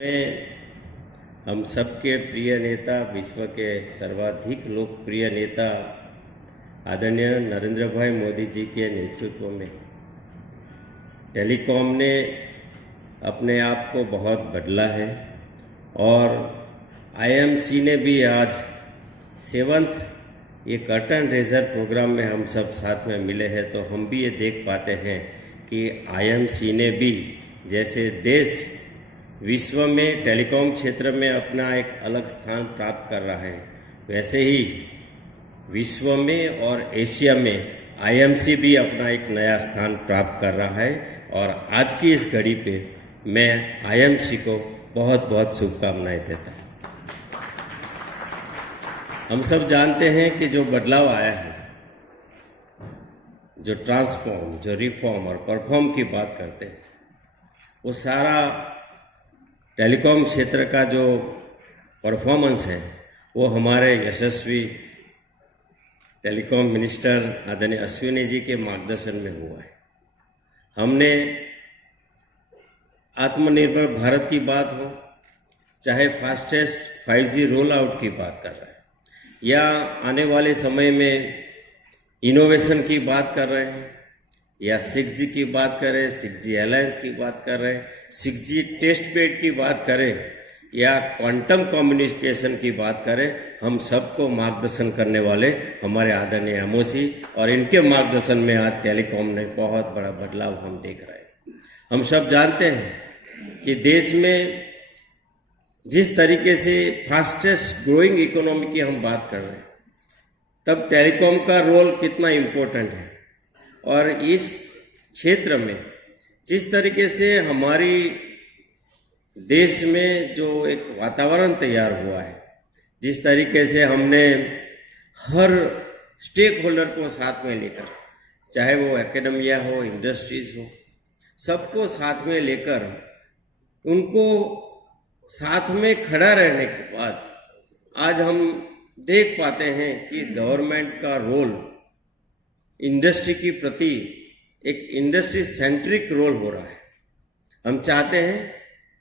में हम सबके प्रिय नेता, विश्व के सर्वाधिक लोकप्रिय नेता आदरणीय नरेंद्र भाई मोदी जी के नेतृत्व में टेलीकॉम ने अपने आप को बहुत बदला है और आईएमसी ने भी आज 7th ये कर्टन रेजर प्रोग्राम में हम सब साथ में मिले हैं, तो हम भी ये देख पाते हैं कि आईएमसी ने भी जैसे देश विश्व में टेलीकॉम क्षेत्र में अपना एक अलग स्थान प्राप्त कर रहा है, वैसे ही विश्व में और एशिया में आईएमसी भी अपना एक नया स्थान प्राप्त कर रहा है। और आज की इस घड़ी पे मैं आईएमसी को बहुत बहुत शुभकामनाएं देता हूँ। हम सब जानते हैं कि जो बदलाव आया है, जो ट्रांसफॉर्म, जो रिफॉर्म और परफॉर्म की बात करते हैं, वो सारा टेलीकॉम क्षेत्र का जो परफॉर्मेंस है वो हमारे यशस्वी टेलीकॉम मिनिस्टर आदरणीय अश्विनी जी के मार्गदर्शन में हुआ है। हमने आत्मनिर्भर भारत की बात हो, चाहे फास्टेस्ट 5G रोल आउट की बात कर रहे हैं, या आने वाले समय में इनोवेशन की बात कर रहे हैं, या 6G की बात करें, 6G अलायंस की बात कर रहे हैं, 6G टेस्ट बेड की बात करें, या क्वांटम कम्युनिकेशन की बात करें, हम सबको मार्गदर्शन करने वाले हमारे आदरणीय एमओसी और इनके मार्गदर्शन में आज टेलीकॉम ने बहुत बड़ा बदलाव हम देख रहे हैं। हम सब जानते हैं कि देश में जिस तरीके से फास्टेस्ट ग्रोइंग इकोनॉमी की हम बात कर रहे हैं, तब टेलीकॉम का रोल कितना इम्पोर्टेंट है। और इस क्षेत्र में जिस तरीके से हमारी देश में जो एक वातावरण तैयार हुआ है, जिस तरीके से हमने हर स्टेक होल्डर को साथ में लेकर, चाहे वो एकेडमिया हो, इंडस्ट्रीज हो, सबको साथ में लेकर उनको साथ में खड़ा रहने के बाद आज हम देख पाते हैं कि गवर्नमेंट का रोल इंडस्ट्री के प्रति एक इंडस्ट्री सेंट्रिक रोल हो रहा है। हम चाहते हैं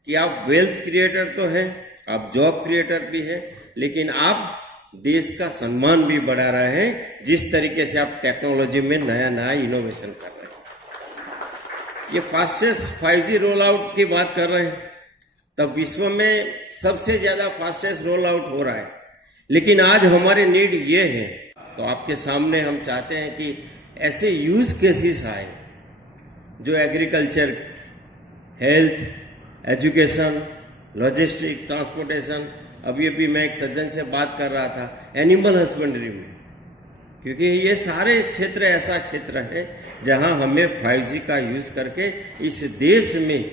कि आप वेल्थ क्रिएटर तो हैं, आप जॉब क्रिएटर भी हैं, लेकिन आप देश का सम्मान भी बढ़ा रहे हैं जिस तरीके से आप टेक्नोलॉजी में नया नया इनोवेशन कर रहे हैं। ये फास्टेस्ट 5G रोल आउट की बात कर रहे हैं, तब विश्व में सबसे ज़्यादा फास्टेस्ट रोल आउट हो रहा है, लेकिन आज हमारे नीड ये है। तो आपके सामने हम चाहते हैं कि ऐसे यूज केसेस आए जो agriculture, health, education, logistic, transportation, अभी अभी मैं एक सज्जन से बात कर रहा था एनिमल हस्बेंड्री में, क्योंकि ये सारे क्षेत्र ऐसा क्षेत्र है जहां हमें 5G का यूज करके इस देश में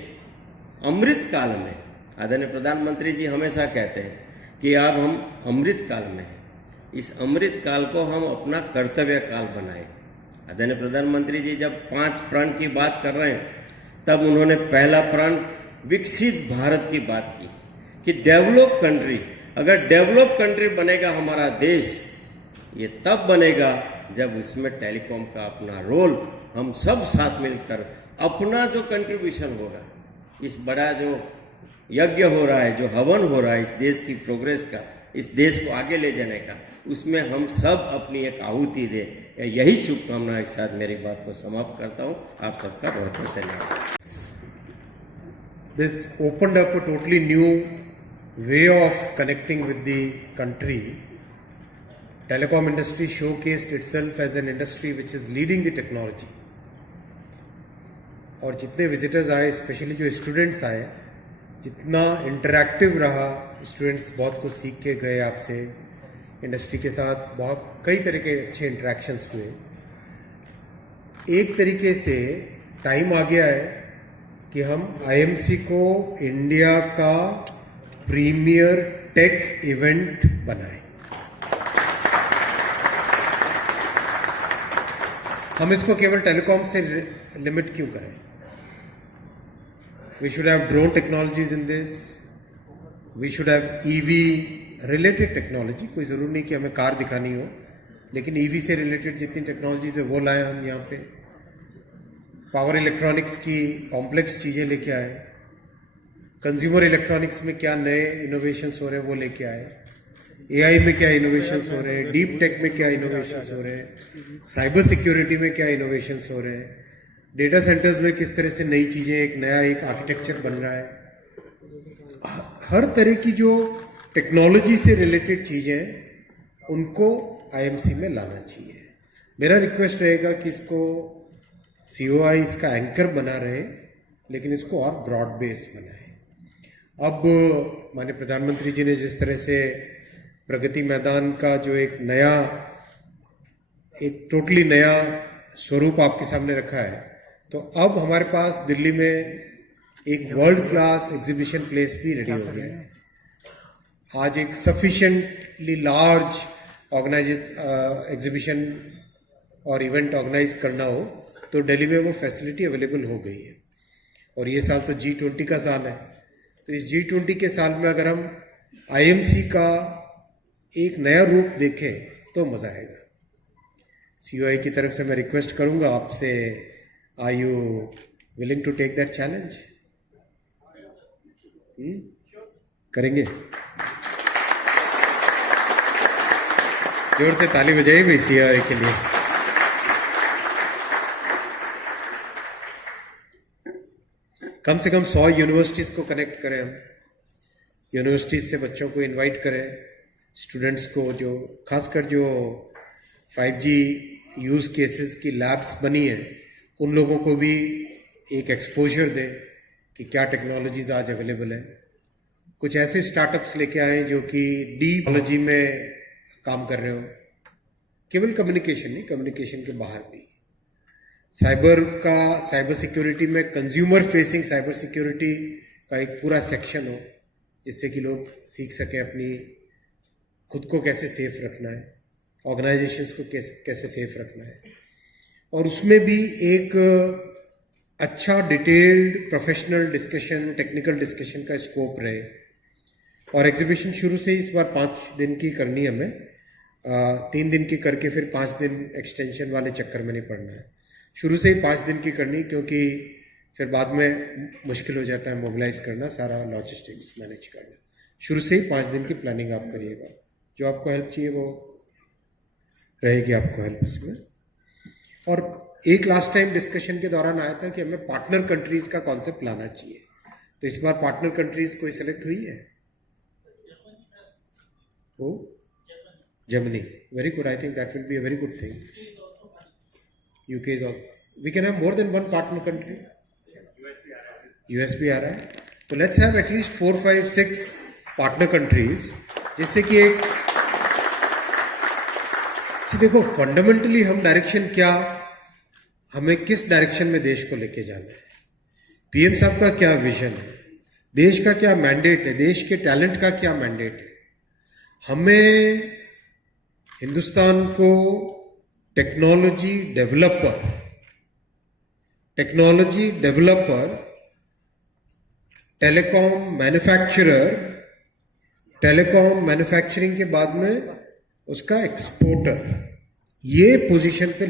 अमृत काल में, आदरणीय प्रधानमंत्री जी हमेशा कहते हैं कि अब हम अमृत काल में हैं, इस अमृत काल को हम अपना कर्तव्य काल बनाए। आदरणीय प्रधानमंत्री जी जब 5 प्रण की बात कर रहे हैं, तब उन्होंने पहला प्रण विकसित भारत की बात की कि डेवलप कंट्री, अगर डेवलप कंट्री बनेगा हमारा देश, ये तब बनेगा जब उसमें टेलीकॉम का अपना रोल हम सब साथ मिलकर अपना जो कंट्रीब्यूशन होगा, इस बड़ा जो यज्ञ हो रहा है, जो हवन हो रहा है इस देश की प्रोग्रेस का, इस देश को आगे ले जाने का, उसमें हम सब अपनी एक आहुति दें। यही शुभकामना के साथ मेरी बात को समाप्त करता हूँ। आप सबका बहुत बहुत धन्यवाद। This opened up a totally new way of connecting with the country. Telecom industry showcased itself as an industry which is leading the technology. और जितने विजिटर्स आए, स्पेशली जो स्टूडेंट्स आए, जितना इंटरैक्टिव रहा, स्टूडेंट्स बहुत कुछ सीख के गए आपसे, इंडस्ट्री के साथ बहुत कई तरह के अच्छे इंटरेक्शंस हुए। एक तरीके से टाइम आ गया है कि हम आईएमसी को इंडिया का प्रीमियर टेक इवेंट बनाएं। हम इसको केवल टेलीकॉम से लिमिट क्यों करें? We should have drone technologies in this. We should have EV related technology. कोई ज़रूर नहीं कि हमें कार दिखानी हो, लेकिन EV से रिलेटेड जितनी टेक्नोलॉजीज है वो लाए हम यहाँ पे। पावर इलेक्ट्रॉनिक्स की कॉम्प्लेक्स चीज़ें लेके आए, कंज्यूमर इलेक्ट्रॉनिक्स में क्या नए इनोवेशंस हो रहे हैं वो लेके आए, एआई में क्या इनोवेशंस हो रहे हैं, डीप टेक में क्या इनोवेशंस हो रहे हैं, साइबर सिक्योरिटी में क्या इनोवेशंस हो रहे हैं, डेटा सेंटर्स में किस तरह से नई चीज़ें, एक नया एक आर्किटेक्चर बन रहा है। हर तरह की जो टेक्नोलॉजी से रिलेटेड चीज़ें उनको आईएमसी में लाना चाहिए। मेरा रिक्वेस्ट रहेगा कि इसको सीओआई इसका एंकर बना रहे, लेकिन इसको और ब्रॉड बेस बनाए। अब माननीय प्रधानमंत्री जी ने जिस तरह से प्रगति मैदान का जो एक टोटली नया स्वरूप आपके सामने रखा है, तो अब हमारे पास दिल्ली में एक वर्ल्ड क्लास एग्जीबिशन प्लेस भी रेडी हो गया है। आज एक सफिशिएंटली लार्ज एग्जीबिशन और इवेंट ऑर्गेनाइज करना हो तो दिल्ली में वो फैसिलिटी अवेलेबल हो गई है। और ये साल तो G20 का साल है, तो इस G20 के साल में अगर हम आईएमसी का एक नया रूप देखें तो मज़ा आएगा। सीओआई की तरफ से मैं रिक्वेस्ट करूंगा आपसे, are you willing to take that challenge? करेंगे? जोर से ताली बजाइए भाई सीओआई के लिए। कम से कम 100 यूनिवर्सिटीज़ को कनेक्ट करें हम, यूनिवर्सिटीज़ से बच्चों को इनवाइट करें, स्टूडेंट्स को, जो खासकर जो 5G यूज़ केसेस की लैब्स बनी हैं उन लोगों को भी एक एक्सपोजर दें कि क्या टेक्नोलॉजीज़ आज अवेलेबल है। कुछ ऐसे स्टार्टअप्स लेके आए जो कि डीप टेक्नोलॉजी में काम कर रहे हो, केवल कम्युनिकेशन नहीं, कम्युनिकेशन के बाहर भी साइबर सिक्योरिटी में कंज्यूमर फेसिंग साइबर सिक्योरिटी का एक पूरा सेक्शन हो, जिससे कि लोग सीख सकें अपनी खुद को कैसे सेफ रखना है, ऑर्गेनाइजेशंस को कैसे सेफ रखना है, और उसमें भी एक अच्छा detailed professional discussion, technical discussion का स्कोप रहे। और एग्जीबिशन शुरू से ही इस बार 5 दिन की करनी है हमें, 3 दिन की करके फिर 5 दिन एक्सटेंशन वाले चक्कर में नहीं पड़ना है। शुरू से ही 5 दिन की करनी, क्योंकि फिर बाद में मुश्किल हो जाता है मोबिलाइज करना, सारा लॉजिस्टिक्स मैनेज करना। शुरू से ही 5 दिन की प्लानिंग आप करिएगा। जो आपको हेल्प चाहिए वो रहेगी आपको हेल्प इसमें। और एक लास्ट टाइम डिस्कशन के दौरान आया था कि हमें पार्टनर कंट्रीज का कॉन्सेप्ट लाना चाहिए, तो इस बार पार्टनर कंट्रीज कोई सेलेक्ट हुई है? वो Germany, very good, I think that will be a very good thing. UK is also, we can have more than one partner country. US भी आ रहा है, तो let's have at least 4, 5, 6 partner countries, जिससे कि एक देखो फंडामेंटली हम direction क्या, हमें किस डायरेक्शन में देश को लेके जाना है, पीएम साहब का क्या विजन है, देश का क्या मैंडेट है, देश के टैलेंट का क्या मैंडेट है। हमें हिंदुस्तान को टेक्नोलॉजी डेवलपर, टेलीकॉम मैन्युफैक्चरिंग के बाद में उसका एक्सपोर्टर, ये पोजीशन पे